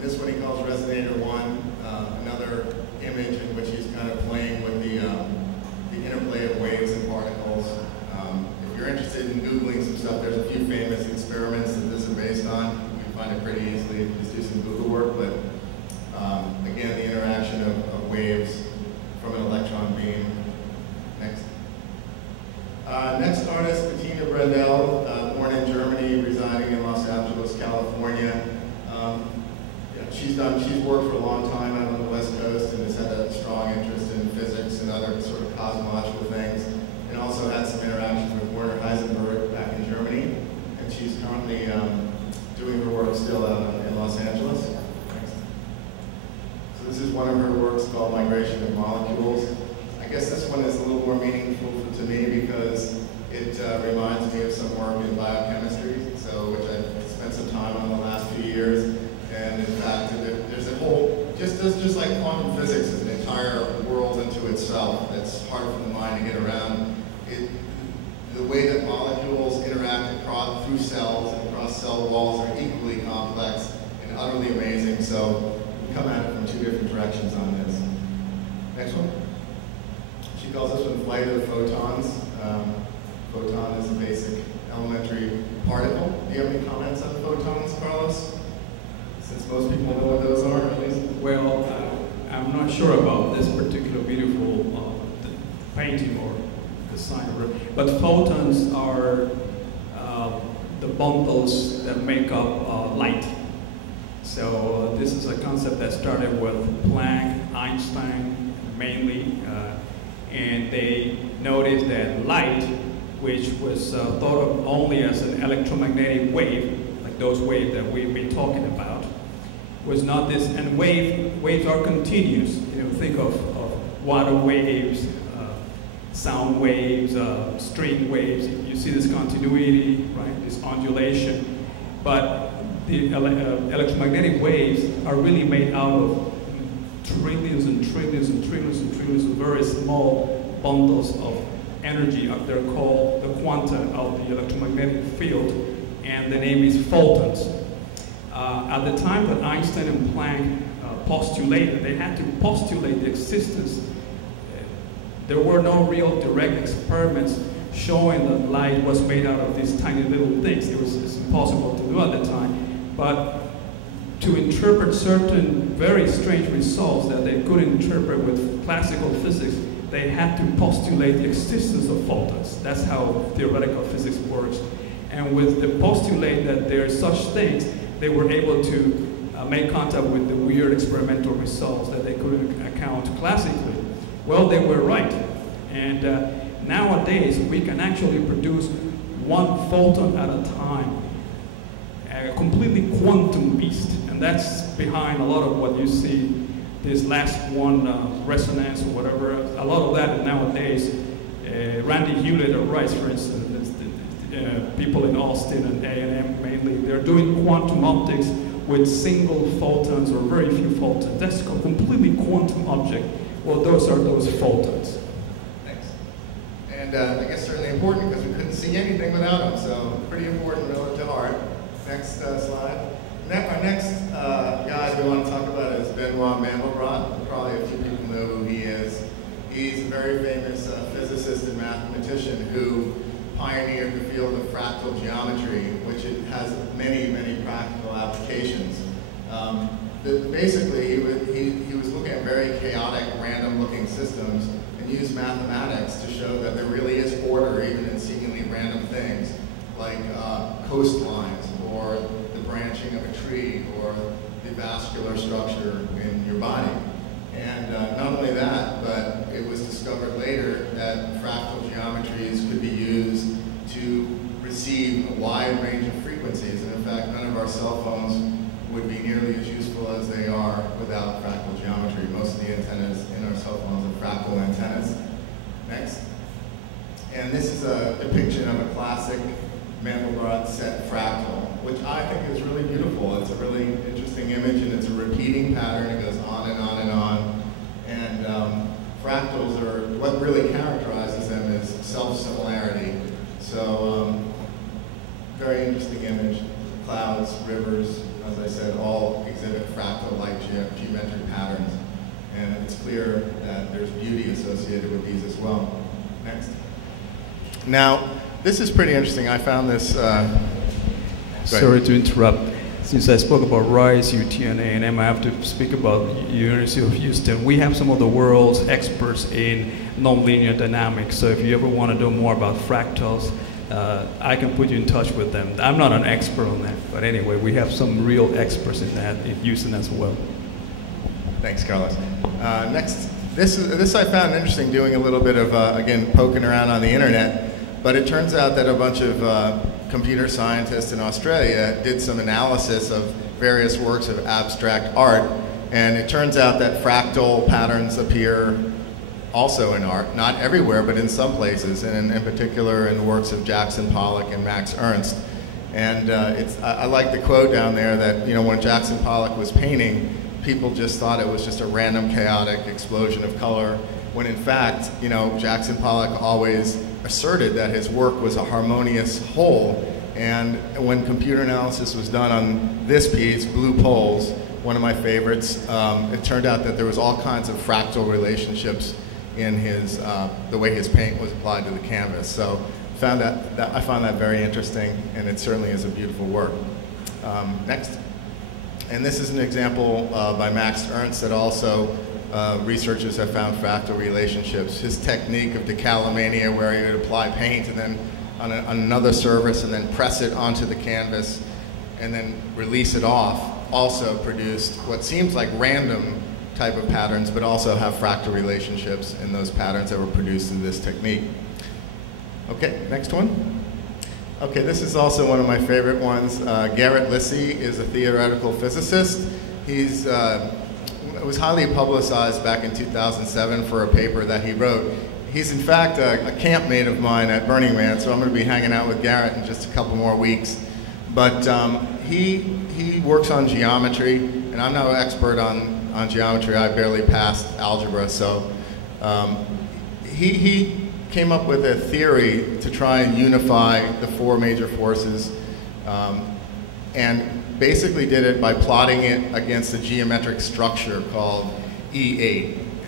And this one he calls Resonator 1, another image in which he's kind of playing with the interplay of waves and particles. If you're interested in Googling some stuff, there's a few famous experiments that this is based on. You can find it pretty easily if you just do some Google work, but again, the interaction of waves from an electron beam. Next. Next artist, Bettina Brendel, born in Germany, residing in Los Angeles, California. She's worked for a long time out on the West Coast and has had a strong interest in physics and other sort of cosmological things, and also had some interaction with Werner Heisenberg back in Germany. And she's currently doing her work still out in Los Angeles. Next. So this is one of her works called Migration of Molecules. I guess this one is a little more meaningful to me because it reminds me of some work in biochemistry, which I've spent some time on the last few years. And in fact, there's a whole, just like quantum physics is an entire world unto itself that's hard for the mind to get around. The way that molecules interact through cells and across cell walls are equally complex and utterly amazing. So we come at it from two different directions on this. Next one. She calls this one Flight of the Photons. Photon is a basic elementary particle. Do you have any comments on photons, Carlos? Since most people know what those are, at least? Well, I'm not sure about this particular beautiful painting or design, but photons are the bundles that make up light. So this is a concept that started with Planck, Einstein mainly, and they noticed that light, which was thought of only as an electromagnetic wave, like those waves that we've been talking about, was not this, and waves are continuous. You know, think of water waves, sound waves, string waves. You see this continuity, right? This undulation. But the electromagnetic waves are really made out of trillions and trillions and trillions and trillions of very small bundles of energy. They're called the quanta of the electromagnetic field, and the name is photons. At the time that Einstein and Planck postulated, they had to postulate the existence. There were no real direct experiments showing that light was made out of these tiny little things. It's impossible to do at the time. But to interpret certain very strange results that they couldn't interpret with classical physics, they had to postulate the existence of photons. That's how theoretical physics works. And with the postulate that there are such things, they were able to make contact with the weird experimental results that they couldn't account classically. Well, they were right. And nowadays, we can actually produce one photon at a time, a completely quantum beast. And that's behind a lot of what you see, this last one, resonance or whatever. A lot of that nowadays, Randy Hewlett at Rice, for instance, people in Austin and A&M mainly, they're doing quantum optics with single photons or very few photons. That's a completely quantum object. Well, those are those photons. Thanks. And I guess certainly important because we couldn't see anything without them, so pretty important relative to art. Next slide. Our next guy we want to talk about is Benoit Mandelbrot. Probably a few people know who he is. He's a very famous physicist and mathematician who pioneered the field of fractal geometry, which it has many, many practical applications. Basically, he was looking at very chaotic, random-looking systems and used mathematics to show that there really is order even in seemingly random things, like coastlines, or the branching of a tree, or the vascular structure in your body. And not only that, but it was discovered later that fractal geometries could be used to receive a wide range of frequencies. And in fact, none of our cell phones would be nearly as useful as they are without fractal geometry. Most of the antennas in our cell phones are fractal antennas. Next. And this is a depiction of a classic Mandelbrot set fractal, which I think is really beautiful. It's a really interesting image, and it's a repeating pattern. It goes on and on and on. And fractals are, what really characterizes them is self-similarity. So, very interesting image. Clouds, rivers, as I said, that all exhibit fractal-like geometric patterns. And it's clear that there's beauty associated with these as well. Next. Now, this is pretty interesting. I found this. Sorry to interrupt. Since I spoke about Rice, UTNA, and I have to speak about University of Houston, we have some of the world's experts in nonlinear dynamics. So if you ever want to know more about fractals, I can put you in touch with them. I'm not an expert on that, but anyway, we have some real experts in that in Houston as well. Thanks, Carlos. Next, this I found interesting, doing a little bit of, again, poking around on the internet, but it turns out that a bunch of computer scientists in Australia did some analysis of various works of abstract art, and it turns out that fractal patterns appear also in art, not everywhere, but in some places, and in particular in the works of Jackson Pollock and Max Ernst. And I like the quote down there that, you know, when Jackson Pollock was painting, people just thought it was just a random chaotic explosion of color, when in fact, you know, Jackson Pollock always asserted that his work was a harmonious whole. And when computer analysis was done on this piece, Blue Poles, one of my favorites, it turned out that there was all kinds of fractal relationships in his, the way his paint was applied to the canvas. So I found that very interesting, and it certainly is a beautiful work. Next. And this is an example by Max Ernst that also researchers have found fractal relationships. His technique of decalomania, where he would apply paint and then on another surface and then press it onto the canvas and then release it off, also produced what seems like random type of patterns, but also have fractal relationships in those patterns that were produced in this technique. Okay, next one. Okay, this is also one of my favorite ones. Garrett Lisi is a theoretical physicist. He's it was highly publicized back in 2007 for a paper that he wrote. He's in fact a campmate of mine at Burning Man, so I'm going to be hanging out with Garrett in just a couple more weeks. But he works on geometry, and I'm no expert on geometry. I barely passed algebra, so he came up with a theory to try and unify the four major forces, and basically did it by plotting it against a geometric structure called E8.